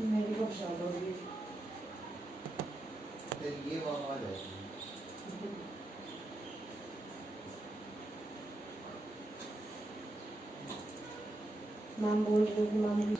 मेरी को पसंद होगी ये वहाँ आ जाएगी। मैम बोल रही हूँ ma'am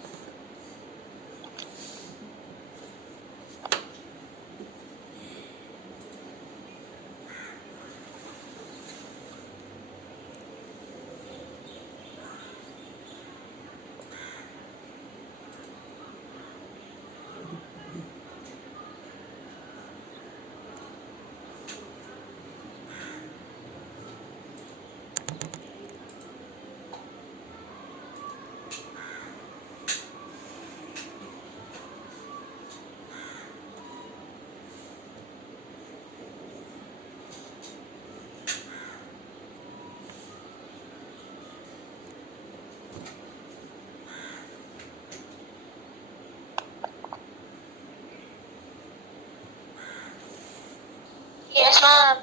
Yes, ma'am.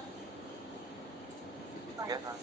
Yes, ma'am.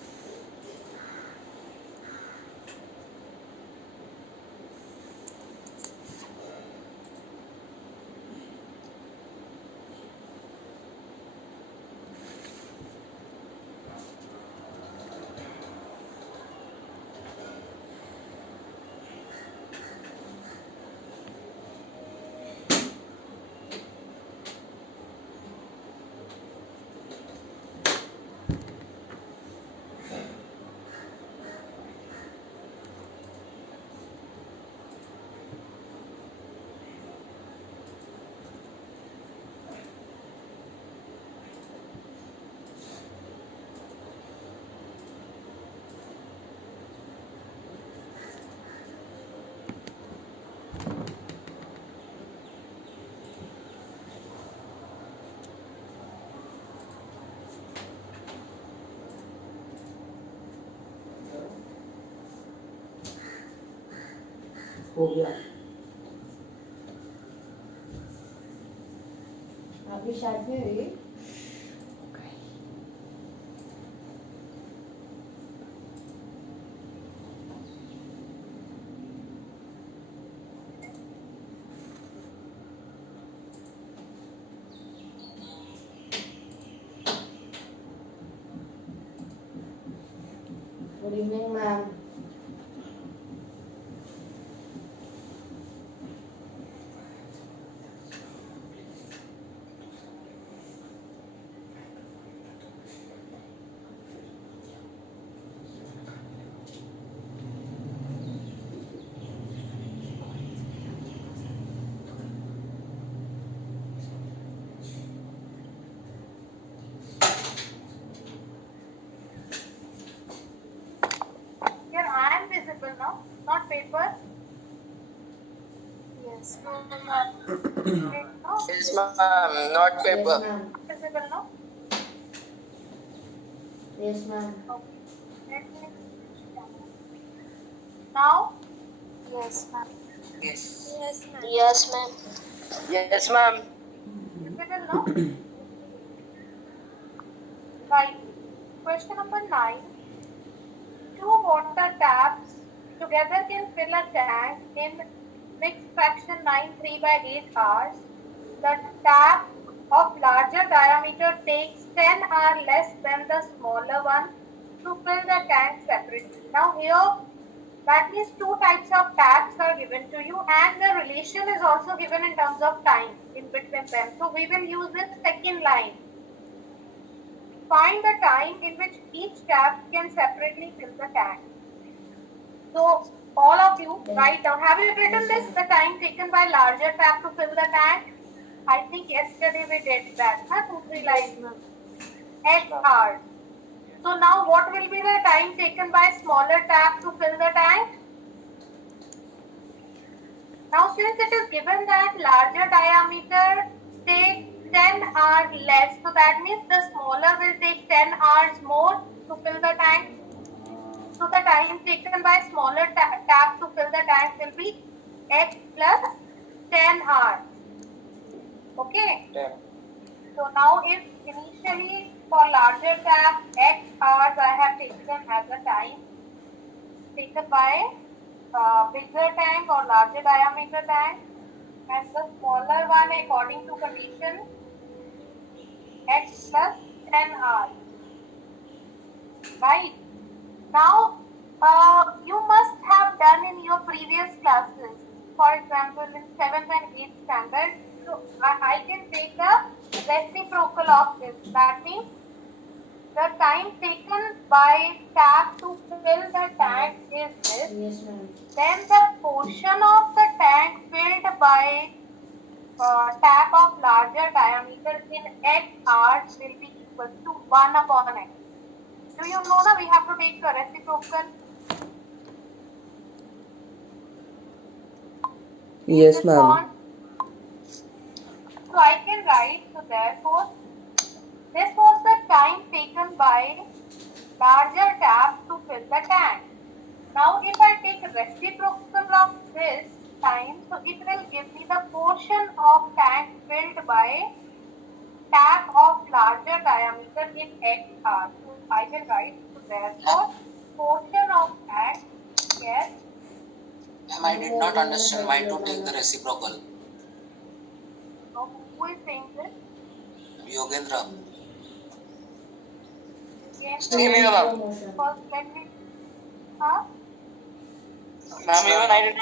हो गया अभी शायद में हुई good evening ma'am Here I am visible now, not paper. Yes, ma'am. No, Yes, ma'am. Not paper. yes ma'am visible now. yes ma'am Okay. Let me now. Yes, ma'am. Yes. Yes, ma'am. Yes, ma'am. Yes, ma'am. Visible now. Right. Question number 9. Two water taps together can fill a tank in mixed fraction 9 3 by 8 hours. The tap of larger diameter takes 10 hours less than the smaller one to fill the tank separately. Now here, that means two types of taps are given to you and the relation is also given in terms of time in between them. So we will use this second line. Find the time in which each tap can separately fill the tank. So all of you write down. Have you written this? The time taken by larger tap to fill the tank? I think yesterday we did that. 2-3 lines. 8 hours. So now what will be the time taken by smaller tap to fill the tank? Now since it is given that larger diameter takes 10 hours less, so that means the smaller will take 10 hours more to fill the tank. So the time taken by smaller tap to fill the tank will be x plus 10 hours. Okay. 10. So now if initially for larger tap x hours I have taken as a time taken by bigger tank or larger diameter tank, and the smaller one according to condition x plus 10r. Right? Now, you must have done in your previous classes, for example, in 7th and 8th standard. So, I can take the reciprocal of this. That means the time taken by tap to fill the tank is this. Yes, ma'am. Then the portion of the tank filled by tap of larger diameter in x hours will be equal to 1 upon x. Do you know that we have to take the reciprocal? Yes, ma'am. So I can write, so therefore, this was the time taken by larger tap to fill the tank. Now if I take reciprocal of this time, so it will give me the portion of tank filled by tap of larger diameter in x hours. So I will write, so therefore, portion of tank, yes. Ma'am, I did not understand why to take the reciprocal. So who is saying this? Yogendra. Same here, ma'am. First, let me. Huh? Ma'am, even I did.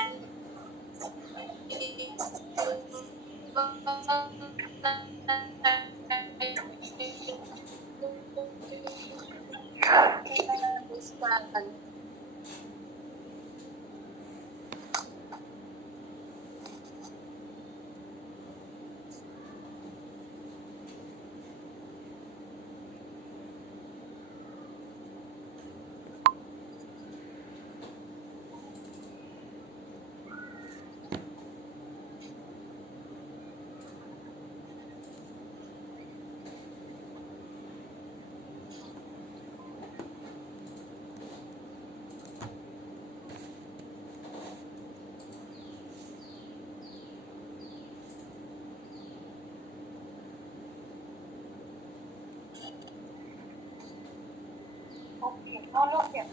Okay, now look here.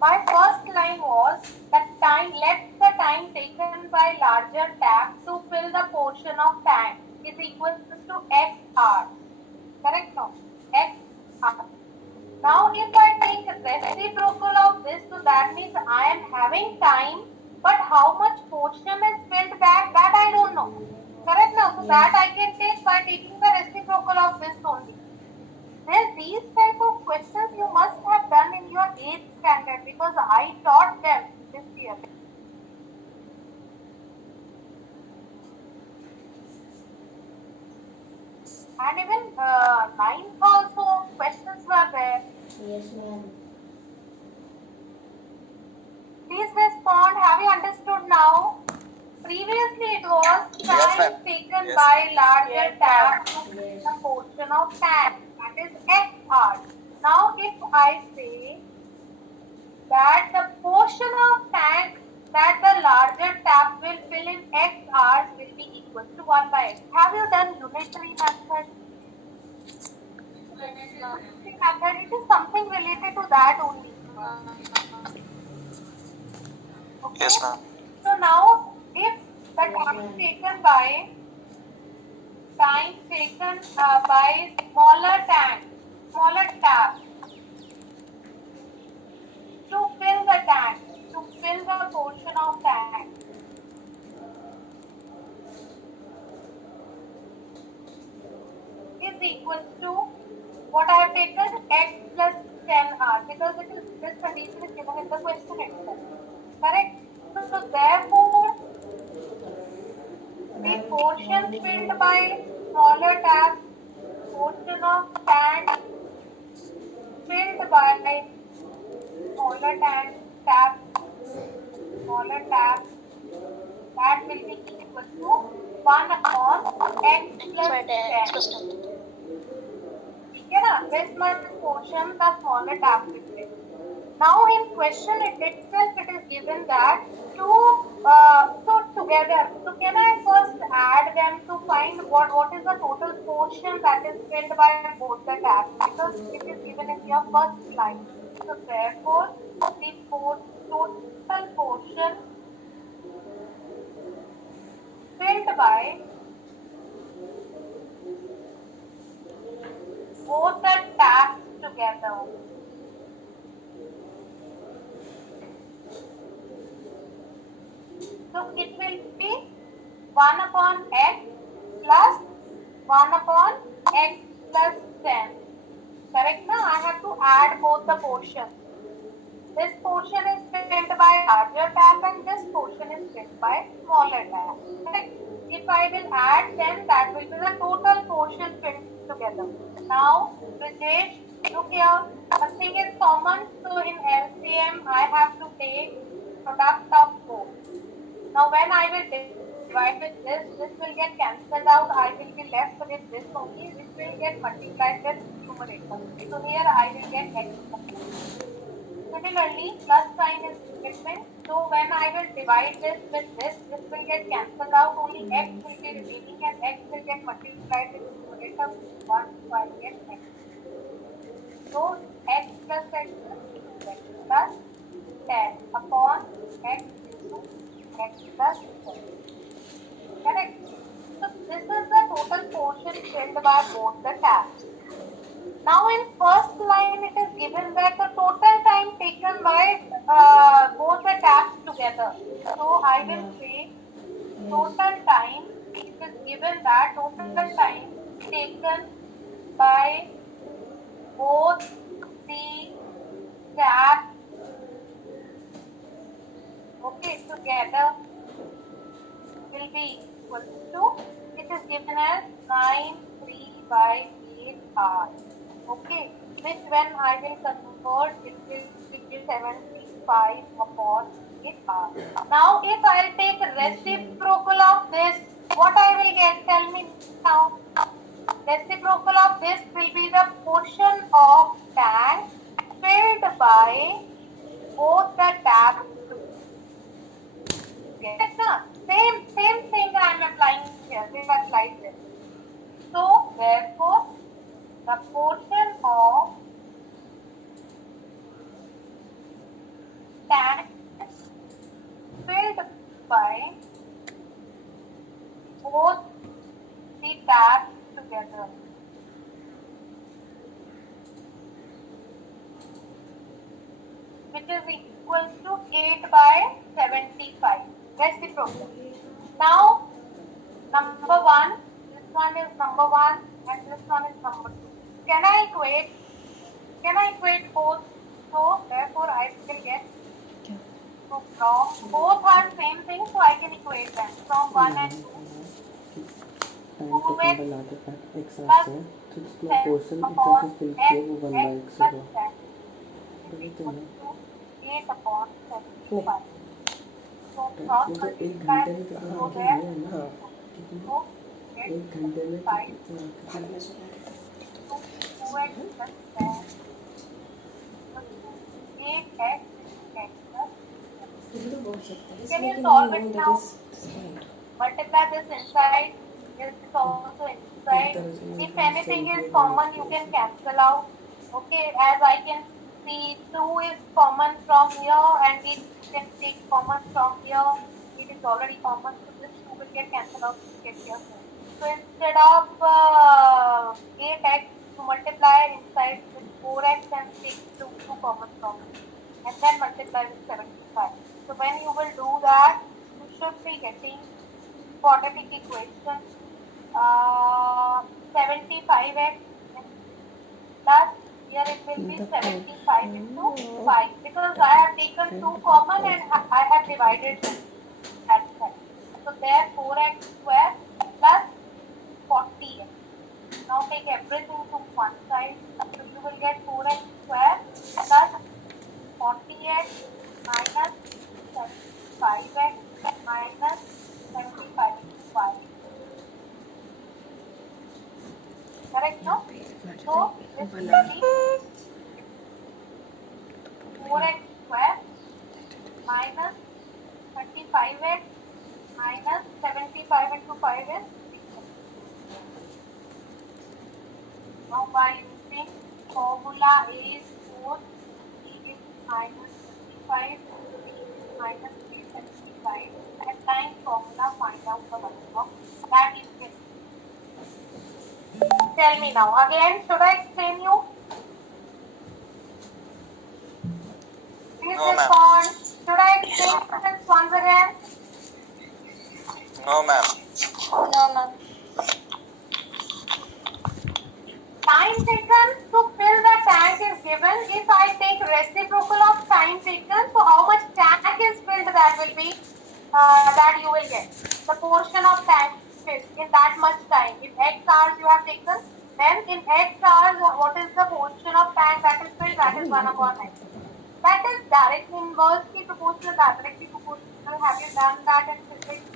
My first line was that time, let the time taken by larger tap to fill the portion of tank is equal to x hours. Correct now? X hours. Now if I take reciprocal of this, so that means I am having time, but how much portion is filled back, that I don't know. Correct now? So that I can take by taking the reciprocal of this only. Then these type of questions you must have done in your 8th standard because I taught them this year. And even 9th also questions were there. Yes, ma'am. Please respond. Have you understood now? Previously it was time ma'am. taken Yes. by larger tap to fill Yes. the portion of tank, that is x hours. Now if I say that the portion of tank that the larger tap will fill in x hours will be equal to 1 by x. Have you done unitary method? It is something related to that only. Okay? Yes, ma'am. So now, if the time taken by smaller tap to fill the tank, to fill the portion of tank, is equal to what I have taken x plus 10r, because this condition is given in the question itself. Correct? So therefore, the portion filled by smaller tap, portion of tank filled by smaller tap, that will be equal to 1 upon x plus 10. ठीक है ना? This much portion the smaller tap will fill. Now in question itself it is given that so together. So can I first add them to find what is the total portion that is filled by both the taps, because it is given in your first line. So therefore the total portion filled by both the tabs together. So it will be 1 upon x plus 1 upon x plus 10. Correct now? I have to add both the portions. This portion is filled by larger tab and this portion is filled by smaller tab. Correct? If I will add, then that will be the total portion filled together. Now, Rajesh, look here. Nothing is common, so in LCM I have to take product of both. Now, when I will divide with this will get cancelled out. I will be left with this only, which will get multiplied with numerator. So here I will get x. Similarly, plus sign is different. So when I will divide this with this will get cancelled out. Only x will be remaining and x will get multiplied with numerator 1, so I get x. So x plus x is 2x plus 10 upon x into x plus 10. Correct? So this is the total portion filled by both the tabs. Now in first line it is given that the total time taken by both the tabs together. So I will say total time, it is given that total time taken by both the tabs together will be equal to, it is given as 9/3/8 hours. Okay, which when I will convert, it will be 75 upon 8 hours. Now, if I will take reciprocal of this, what I will get? Tell me now. Reciprocal of this will be the portion of tank filled by both the tabs. Same thing I am applying here. We have applied this. So, therefore, the portion of tank filled by both the tabs together which is equal to 8/75. Reciprocal. Now, number 1, this one is number 1 and this one is number 2. Can I equate both? So, therefore, I will get, so from both are same thing, so I can equate them from 1 and 2. x आता है तो जितना portion इतना से fill किया वो 1/x होगा eight upon 75. So वो तो 1 घंटे में कितना आगे है ना कितना 1 घंटे में कितना 2x plus 10 8x plus. Can you solve it now? Multiply this inside, this is also inside. If anything is common, you can cancel out. Okay, as I can see, 2 is common from here and it can take common from here. It is already common, so this 2 will get cancelled out. Get here. So instead of 8x, to multiply inside with 4x and take 2 common from it. And then multiply with 75. So when you will do that, you should be getting quadratic equation 75x plus here it will be 75 into 5 because I have taken 2 common and I have divided them at that. So there 4x square plus 40x. Now take everything to one side. So you will get 4x square plus 40x minus 75x minus 75 into 5. Correct, no? So this will be 4x square minus 35x minus 75 into 5 is 6x. Now by using formula A is 4, B is minus 35, B is minus minus 375 and line formula find out the value of that you can. Tell me now. Again, should I explain you? Please No, ma'am. respond. Should I explain this once again? No, ma'am. No, ma'am. Time taken to fill the tank is given. If I take reciprocal of time taken, so how much tank is filled, that will be that you will get. The portion of tank filled in that much time. If X hours you have taken, then in X hours, what is the portion of tank that is filled? That is 1/9. That is directly inversely proportional, directly proportional. Have you done that in physics?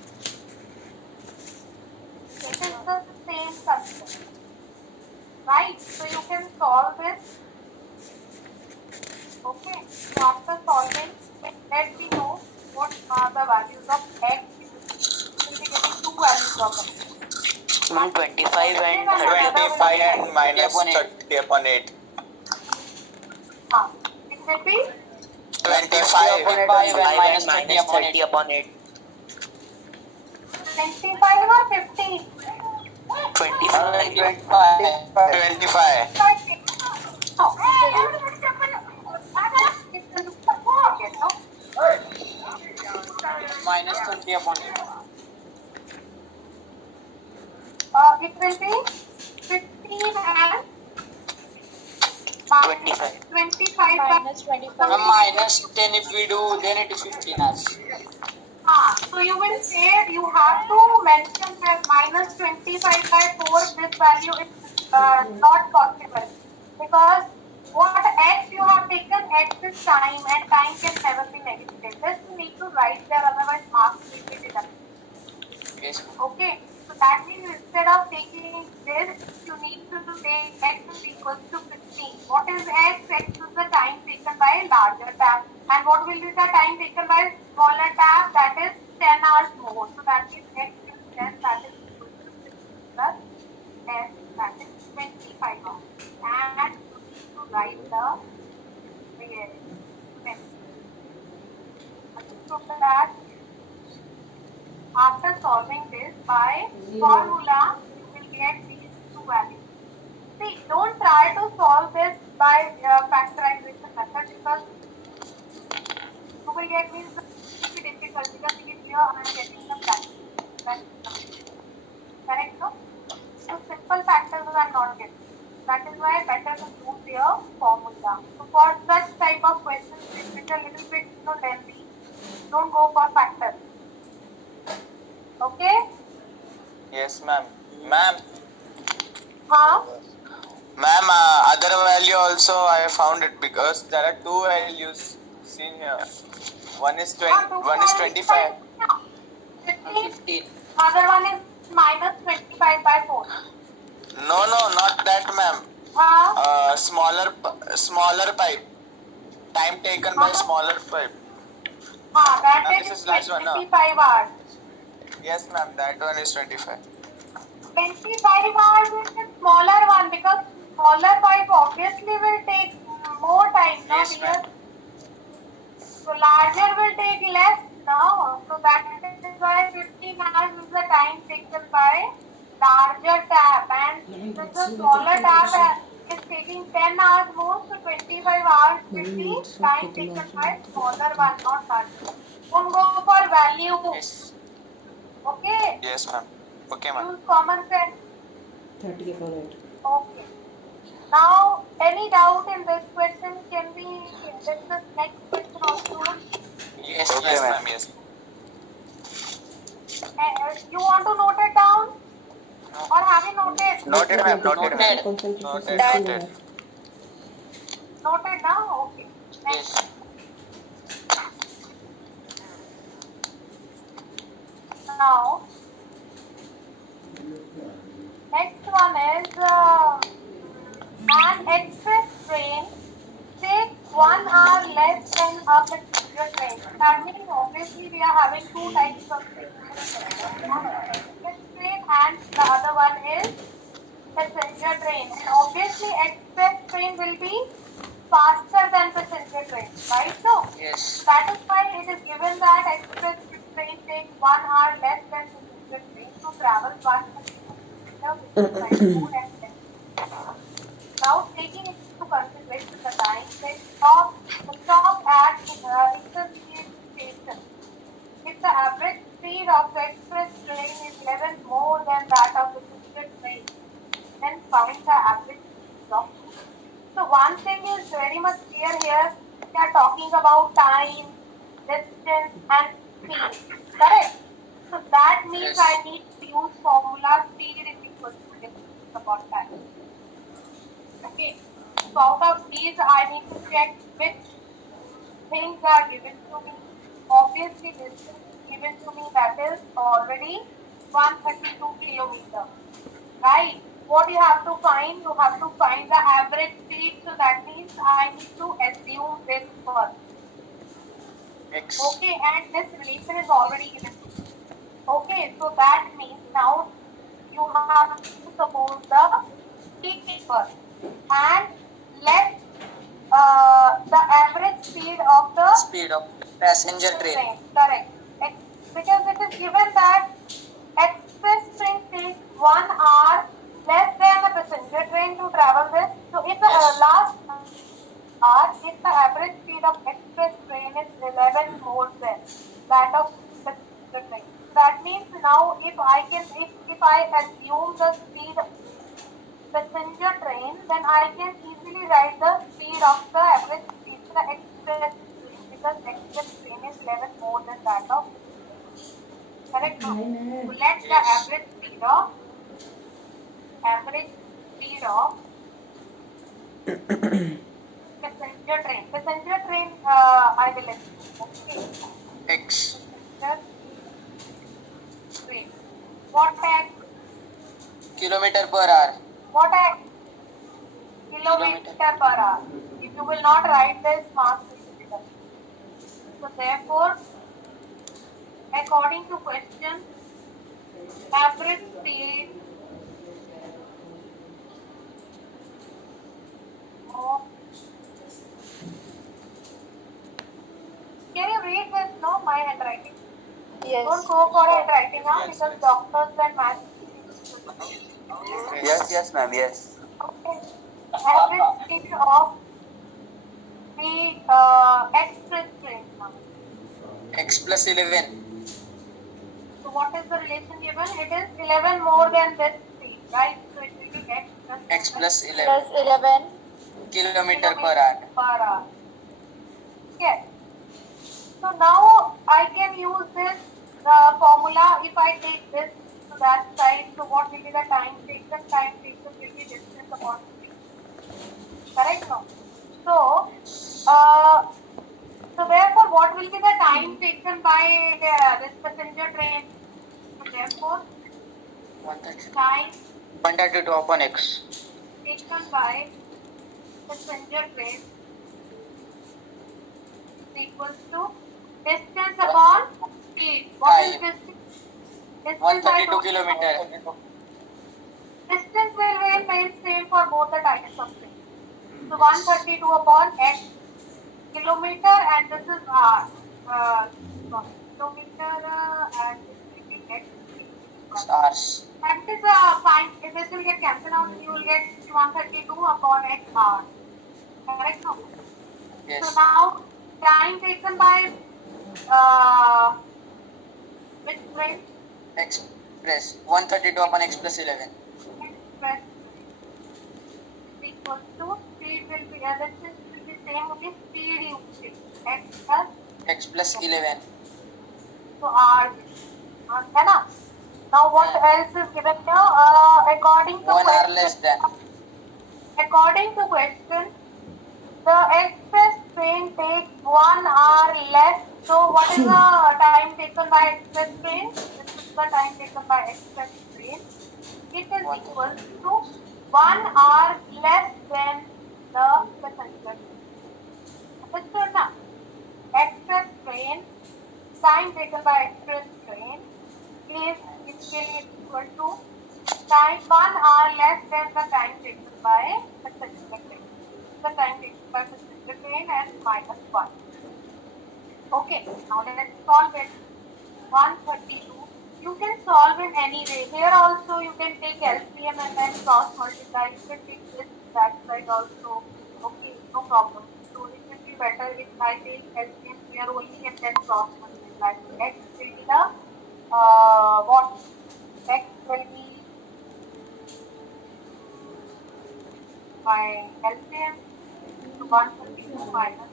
It is the same concept. Right? So you can solve this. Okay. So after solving, let me know what are the values of X. You will be getting two values of X. 25 and minus 30 upon 8. It will be 25 and minus 30 upon 8. 25 or 15. 25. 25. Minus 20 upon 8. It will be 15 and 25. 25. Minus 25. Minus 10 if we do, then it is 15 hours. So you will say you have to mention that minus 25/4. This value is not possible because what X you have taken, X is time and time can never be negative. This you need to write there, otherwise marks will be deducted. Yes. Okay, so that means instead of taking this, you need to take X is equals to 15. What is X? X is the time taken by larger tab. And what will be the time taken by smaller tab? That is 10 hours more. So that means X is 10, that is equal to 15 plus S, that is 25 hours. And you need to write the so that after solving this by formula, you will get these two values. See, don't try to solve this by factorization method because you will get this difficult because here I am getting the fraction. Correct, no? So simple factors I am not getting. That is why better to use your formula. So for such type of questions which are a little bit lengthy, don't go for factors. Okay? Yes, ma'am. Ma'am, Huh? ma'am, other value also I found it because there are two values seen here. One is 25. 15. Other one is minus 25/4. No, not that, ma'am. Smaller pipe. Time taken by smaller pipe. That Ma'am, is this is last one, no? 25 hours. Yes, ma'am. That one is 25. 25 hours is the smaller one because smaller pipe obviously will take more time. Yes, No, ma'am. so larger will take less. No, so that is why 15 hours is the time taken by larger tap, and since the smaller tap is taking 10 hours more, so 25 hours will be time taken by smaller one, not larger. Don't go for value. Yes. Okay? Yes, ma'am. Okay, ma'am. Use common sense. 30 upon 8. Okay. Now, any doubt in this question? Can we discuss next question also? Yes, Okay, yes, ma'am. ma'am. Yes. You want to note it down? Or have you noted? Noted, ma'am. Noted, ma'am. Noted. Noted now? Okay. Next. Yes. Now, next one is an express train takes 1 hour less than a passenger train. That means obviously we are having two types of trains. One is express train and the other one is passenger train. And obviously express train will be faster than passenger train, right? So Yes. that is why it is given that express train takes 1 hour less than passenger train to travel 132 kilometers, which is by road and rail. Now taking into consideration the time, the stop at intermediate station. If the average speed of the express train is 11 more than that of the passenger train, then find the average speed of two. So one thing is very much clear here. We are talking about time, distance, and speed. Correct? So that means Yes. I need to use formula speed is equal to distance upon time. Okay. So out of these, I need to check which things are given to me. Obviously, distance is given to me, that is already 132 kilometers. Right? What you have to find? You have to find the average speed. So that means I need to assume this first. X. Okay, and this relation is already given to me. Okay, so that means now you have to suppose the speed first and let the average speed of the Speed of passenger train. Correct. Because it is given that express train takes 1 hour less than a passenger train to travel this. So if the Yes. last hour, if the average speed of express train is 11 more than that of passenger train. That means now if I assume the speed passenger train, then I can easily write the speed of the average speed of the express train because express train is 11 more than that of correct. No? So let the Yes. average speed of passenger train. Passenger train I will assume. Okay. X. Passenger train. What X? Kilometer per hour. What X? Kilometer per hour. If you will not write this, marks will be deducted. So therefore, according to question, average speed of can you read this? No, my handwriting. Yes. Don't go for handwriting now because doctors and math. Yes, ma'am. Yes. Okay. Average speed of the express train now. X plus 11. So what is the relation given? It is 11 more than this speed, right? So it will be X plus 11. Plus 11. Kilometer per hour. Yes. So now I can use this formula if I take this to that side. So what will be the time taken? Time taken will be distance upon speed. Correct? No. So, so therefore, what will be the time taken by this passenger train? So therefore, 132. time 132 upon X. taken by passenger train is equals to distance upon speed. What is distance? Distance 132 kilometer. Distance will remain same for both the types of train. So 132 upon x kilometer and this is r. Kilometer and this will be x. Hours. And this fine. If this will get cancelled out, you will get 132 upon x r. Correct? No? Yes. So now time taken by which train? Express. 132 upon X plus 11. Express is equal to speed will be distance will be same only speed you take x plus 11. so r है ना? Now what else is given here? According to 1 hour question, less than. according to question, the express train takes 1 hour less. So what is the time taken by express train? This is the time taken by express train. It is equal to 1 hour less than the passenger train. Understood now? Express train, time taken by express train is equal to time 1 hour less than the time taken by passenger train. The time taken but remain as -1. Okay, now let's solve it. 132. You can solve in any way. Here also you can take LCM and then cross multiply. You can take this that side also. Okay, no problem. So it will be better if I take LCM here only and then cross multiply. X will be the what? X will be my LCM. So 132 minus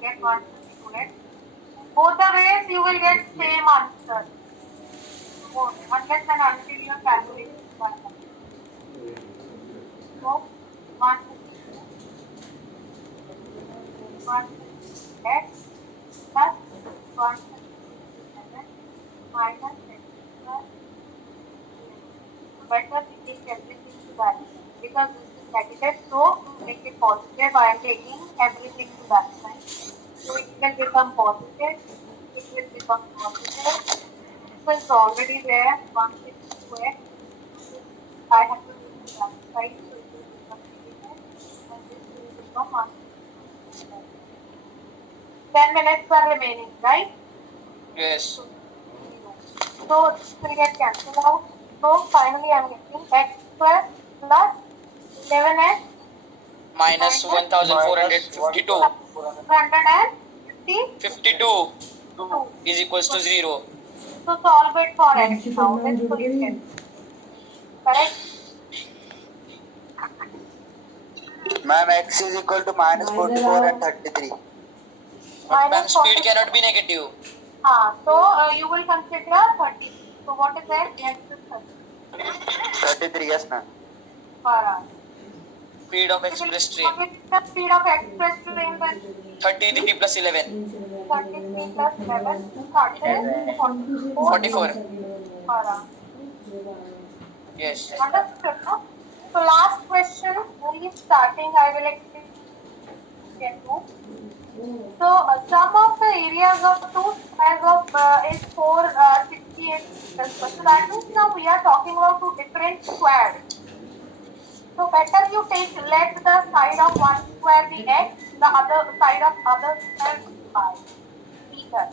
get 132 x. Both the ways you will get same answer. Unless and until your calculation is done. So 1 x plus 137 minus x plus. Better we take everything to that because this is negative, so to make it positive I am taking everything to that side. So it will become positive, it will become positive. This is already there, 162x. I have to do the other side, so it will become negative and this will become 162. 10 minutes are remaining, right? Yes. So this will get cancelled out. So finally I am getting x square plus 11x Minus 1452. 52 is equals to 0. So solve it for x now. Let's put it in. Correct? Ma'am, x is equal to minus 44 and 33. Ma'am, Minus speed 40. cannot be negative. So you will consider 30. So what is that? X is 30. 33, yes ma'am. Per hour. Speed of express train. What is the speed of express train then? 33 plus 11. 33 plus 11. 44. Per hour. Yes. Understood, no? So last question, restarting, I will explain you. So sum of the areas of two squares of is 468. So that means now we are talking about two different squares. So better you let the side of one square be x, the other side of other square be y. Meter.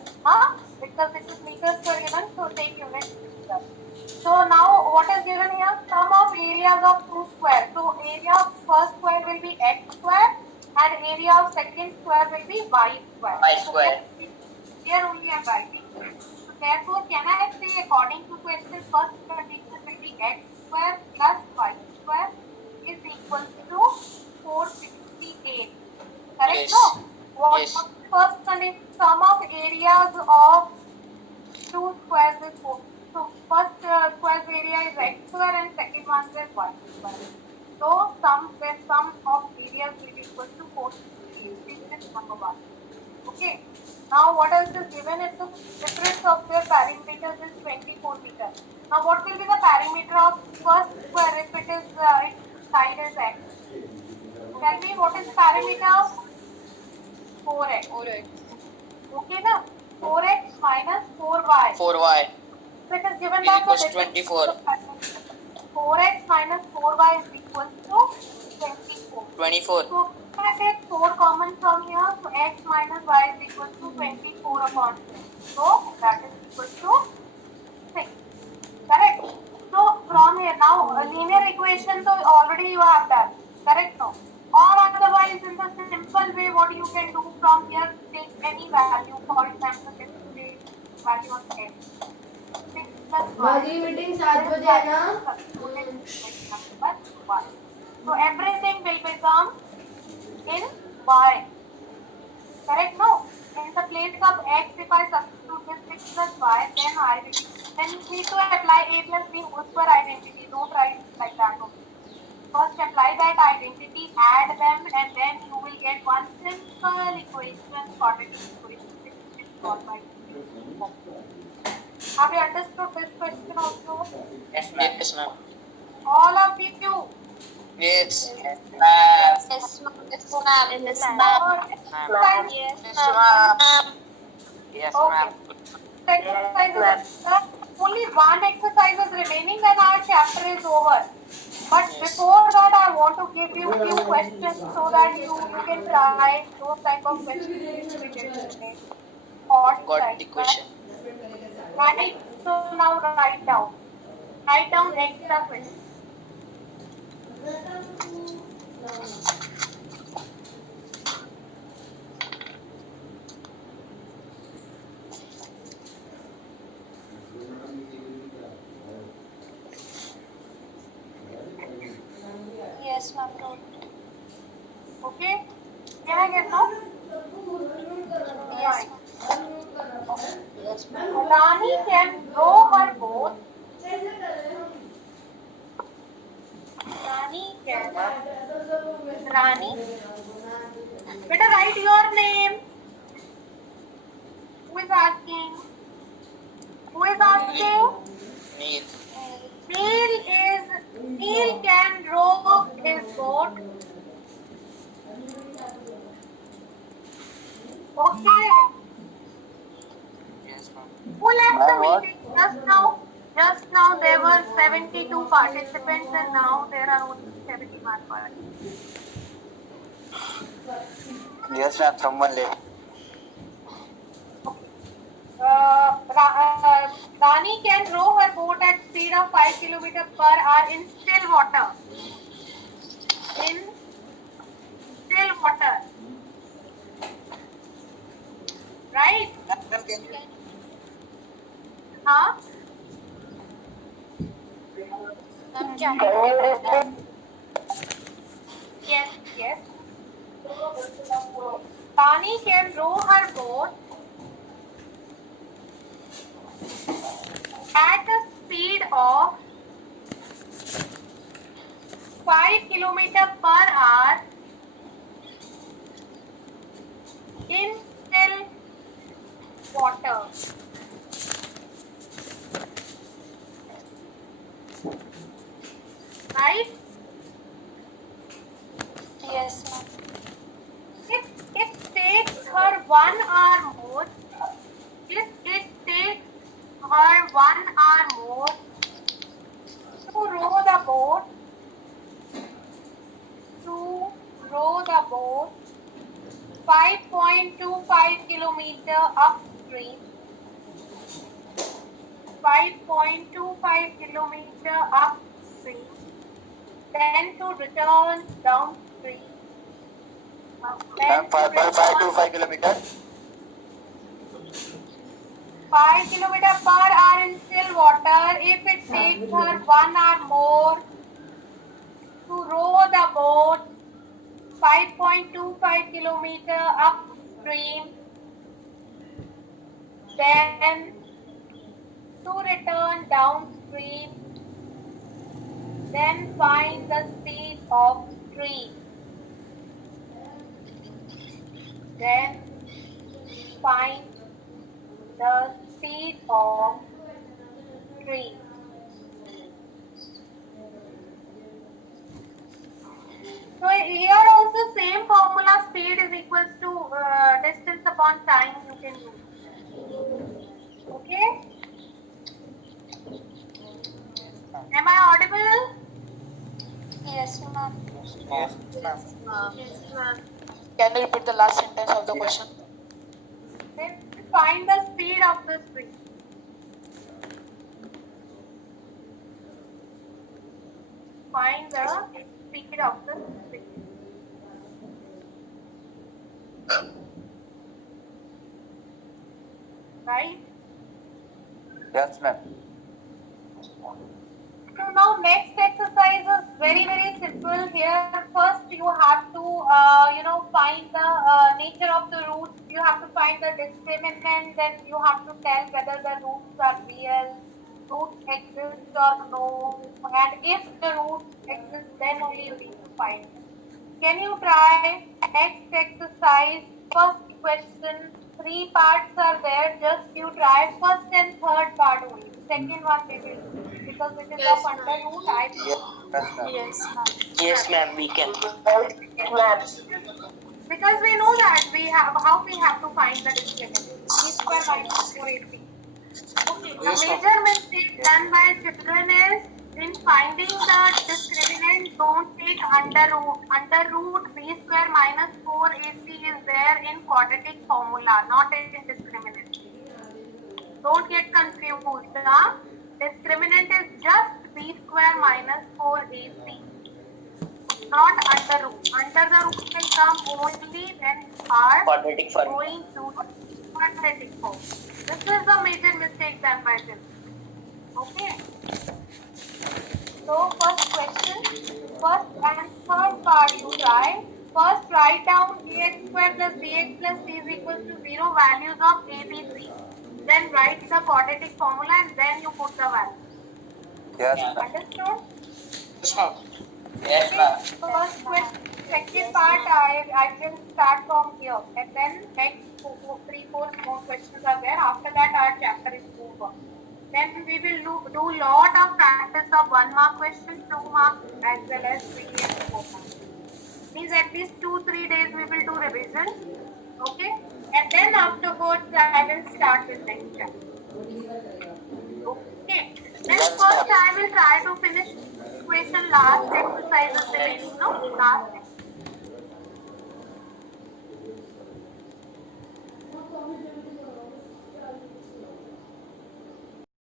Because it is meters per given, so take unit meter. So now what is given here? Sum of areas of two squares. So area of first square will be x square and area of second square will be y square. Y square. So here only I am writing. So therefore can I say according to question first condition will be x square plus y square is equal to 468. Correct? Yes. No? What Yes. first condition? Sum of areas of two squares is 4. So first square's area is x square and second one is y square. So sum of areas will be equal to 468. This is number 1. Okay. Now what else is given? If the difference of their perimeters is 24 meters. Now what will be the perimeter of first square if it is its side is x? Tell me what is the perimeter of 4x. Okay na? 4x minus 4y. 4y So it is given is by equals the to 24. 4x minus 4y is equal to 24. 24. So I take 4 common from here. So x minus y is equal to 24 upon 6. So that is equal to 6. Correct? So from here now a linear equation so already you have done. Correct? No? Or otherwise in the simple way what you can do from here take any value. For example let's take value of x. 6 plus y. बाकी meeting 7 बजे है ना? So everything will become in y. Correct? No? In the place of x, if I substitute this 6 plus y, then you need to apply a plus b whole square identity. Don't write like that. Okay? First apply that identity, add them, and then you will get one simple equation, quadratic equation, which is solved by. Have you understood this question also? Yes, ma'am. Yes, ma'am. All of you. Yes. Yes, ma'am. Yes, ma'am. Yes, Okay. ma'am. Exercise only one exercise is remaining, then our chapter is over. But before that, I want to give you few questions so that you can try those type of questions we did today. Hot Got the type. question. Right. So now write down. Write down extra questions. Yes, ma'am. Wrote. Okay. Can I get now? Yes, Fine. ma'am. Yes, ma'am. Rani can row her boat. Rani can. Rani. Better write your name. Who is asking? Who is asking? Neil. Neil can row his boat. Okay. Yes, ma'am. Who left the Ma'am, what? meeting just now? Just now there were 72 participants and now there are only 71 participants. Yes, ma'am. Someone left. Rani can row her boat at speed of 5 km per hour in still water. In still water. Right? Ma'am, can you? Huh? Ma'am, can you repeat that? Yes. Rani can row her boat at a speed of 5 km per hour in still water. Right? Yes, ma'am. It takes her 1 hour more. If it takes her 1 hour more to row the boat, 5.25 kilometer upstream, 5.25 kilometer upstream, then to return downstream, Ma'am, 5.5 kilometers. 5 km per hour in still water. If it takes her 1 hour more to row the boat 5.25 kilometer upstream, then to return downstream, then find the speed of stream. Then find the speed of stream. So here also same formula, speed is equals to distance upon time you can use. Okay? Am I audible? Yes, ma'am. Yes, ma'am. Yes, ma'am. Can you repeat the last sentence of the question? Then find the speed of the stream. Find the speed of the stream. Right? Yes, ma'am. So now next exercise is very simple. Here first you have to find the nature of the roots. You have to find the discriminant. Then you have to tell whether the roots are real, roots exist or no. And if the roots exist, then only you need to find them. Can you try next exercise? First question. 3 parts are there. Just you try first and third part only. Second one we will do because it is Yes, of under root. I Yes, ma'am. Yes, ma'am. Yes, ma'am, we can. because we know that we have how we have to find the discriminant. E square minus 4ac. Okay. The Yes, ma'am. major mistake done by children is in finding the discriminant. discriminant, don't take under root. Under root b square minus 4ac is there in quadratic formula, not in discriminant. Don't get confused. The discriminant is just b square minus 4ac, not under root. Under the root will come only when you are Quadratic form. going to quadratic form. This is the major mistake that might be. Okay. So first question, first and third part you try. First write down ax square plus bx plus c is equal to 0 values of a, b, c. Then write the quadratic formula and then you put the values. Yes. Understood? Yes, ma'am. Yes, ma'am. First question, second part I will start from here and then next 3-4 more questions are there. After that our chapter is over. Then we will do lot of practice of 1 mark questions, 2 marks as well as 3 and 4 marks. Means at least 2-3 days we will do revision. Okay? And then afterwards I will start with next chapter. Okay. Then first I will try to finish question last exercise of the remaining, no? Last exercise.